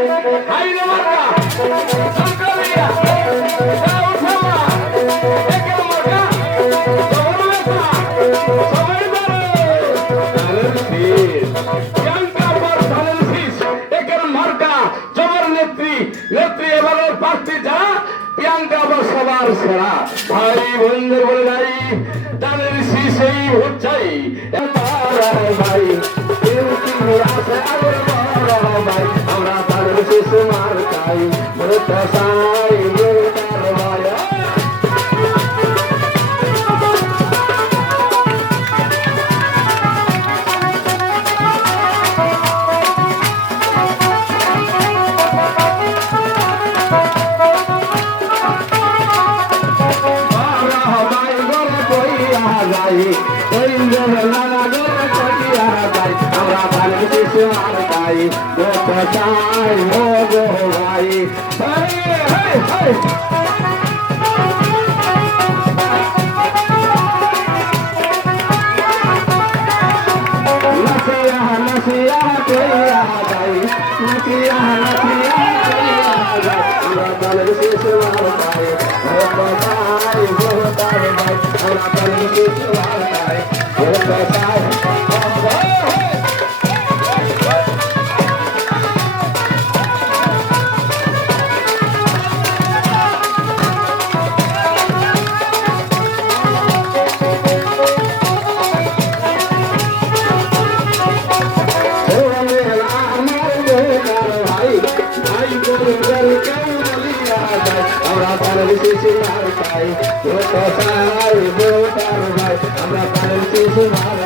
হাইরে মার্কা সরকারিয়া উঠামা একের মার্কা সবরবেতা সবাই ধরে ধানের শীষ প্রিয়াঙ্কা ধানের শীষ একের মার্কা জবর নেত্রী নেত্রী এবারের প্রার্থী যারা প্রিয়াঙ্কা সবার সেরা ভাই বন্ধু বলে নাই ধানের শীষ এই হচ্ছাই ভাই আমরা ধানের শীষ মার্কাই সাই ভাইয়া আমরা ধানের শীষ মার্কাই সাই ভাই আমরা ধানের শীষ মার্কাই আমরা ধানের শীষ মার্কাই